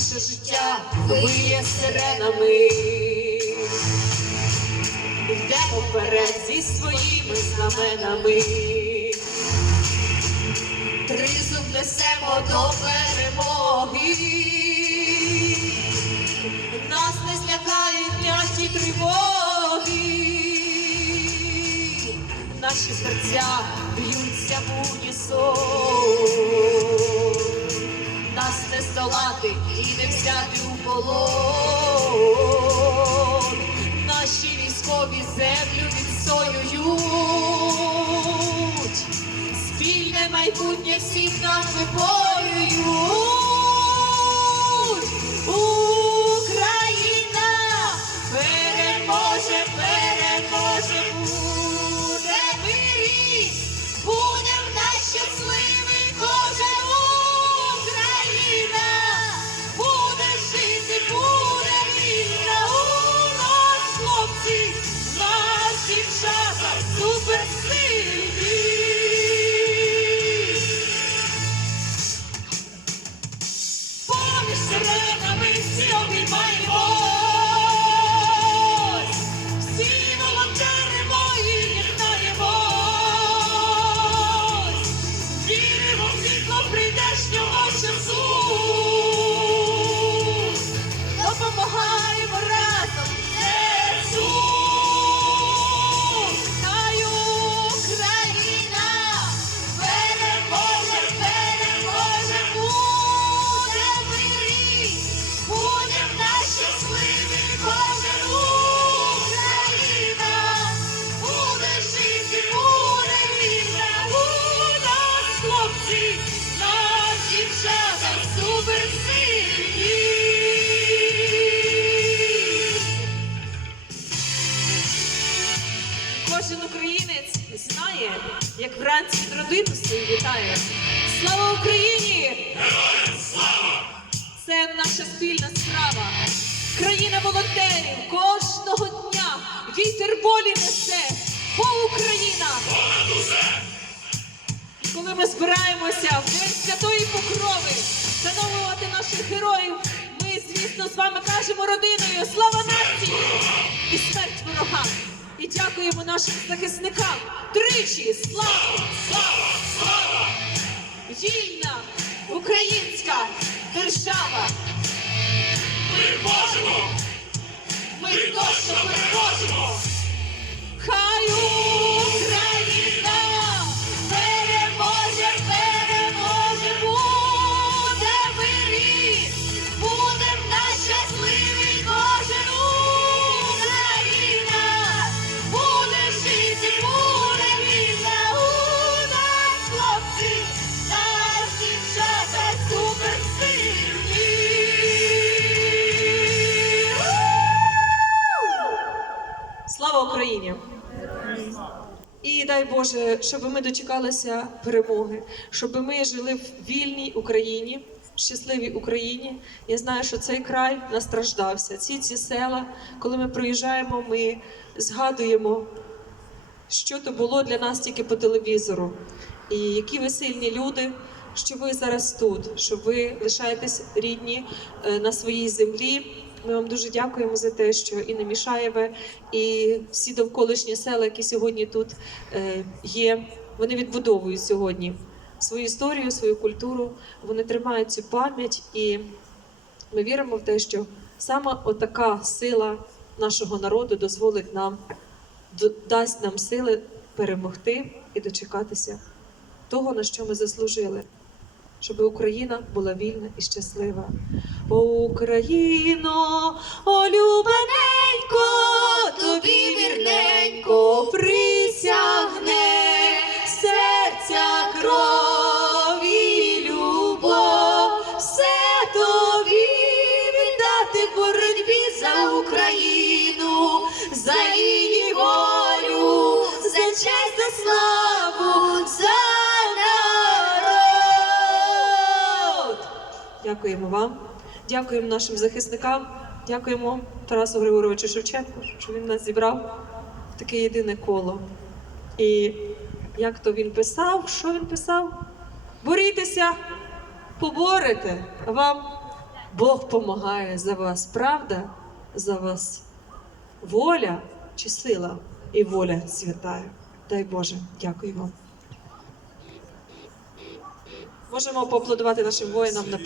наше життя виє сиренами. Йдемо вперед зі своїми знаменами. Тризуб несемо до перемоги. Нас не злякають няті тривоги. Наші серця б'ються в унісон. Полон. Наші військові землю відсоюють, Спільне майбутнє всім нам виборюють. Світло прийдешнього часу, Кожен українець знає, як вранці родину свою вітає. Слава Україні! Це наша спільна справа. Країна волонтерів кожного дня вітер волі несе. Бо Україна! І коли ми збираємося в День Святої Покрови вшановувати наших героїв, ми, звісно, з вами кажемо родиною Слава нації і смерть ворогам. І дякуємо нашим захисникам. Тричі слава! Слава! Слава! Вільна українська держава! Ми можемо! Ми точно переможемо! Хай Україні! І дай Боже, щоб ми дочекалися перемоги, щоб ми жили в вільній Україні, в щасливій Україні. Я знаю, що цей край настраждався. Ці ці села, коли ми проїжджаємо, ми згадуємо, що то було для нас тільки по телевізору. І які ви сильні люди, що ви зараз тут, що ви лишаєтесь рідні е, на своїй землі. Ми вам дуже дякуємо за те, що і Немішаєве, і всі довколишні села, які сьогодні тут е, є, вони відбудовують сьогодні свою історію, свою культуру. Вони тримають цю пам'ять, і ми віримо в те, що саме отака сила нашого народу дозволить нам дасть нам сили перемогти і дочекатися того, на що ми заслужили, щоб Україна була вільна і щаслива. Україно, о любененько, тобі вірненько присягне серця кров і любов, все тобі віддати боротьбі за Україну, за її Дякуємо вам, дякуємо нашим захисникам, дякуємо Тарасу Григоровичу Шевченку, що він нас зібрав в таке єдине коло. І як то він писав, що він писав? Борітеся, поборете, а вам Бог помагає за вас. Правда за вас воля чи сила і воля святая. Дай Боже, дякую вам. Можемо поаплодувати нашим воїнам на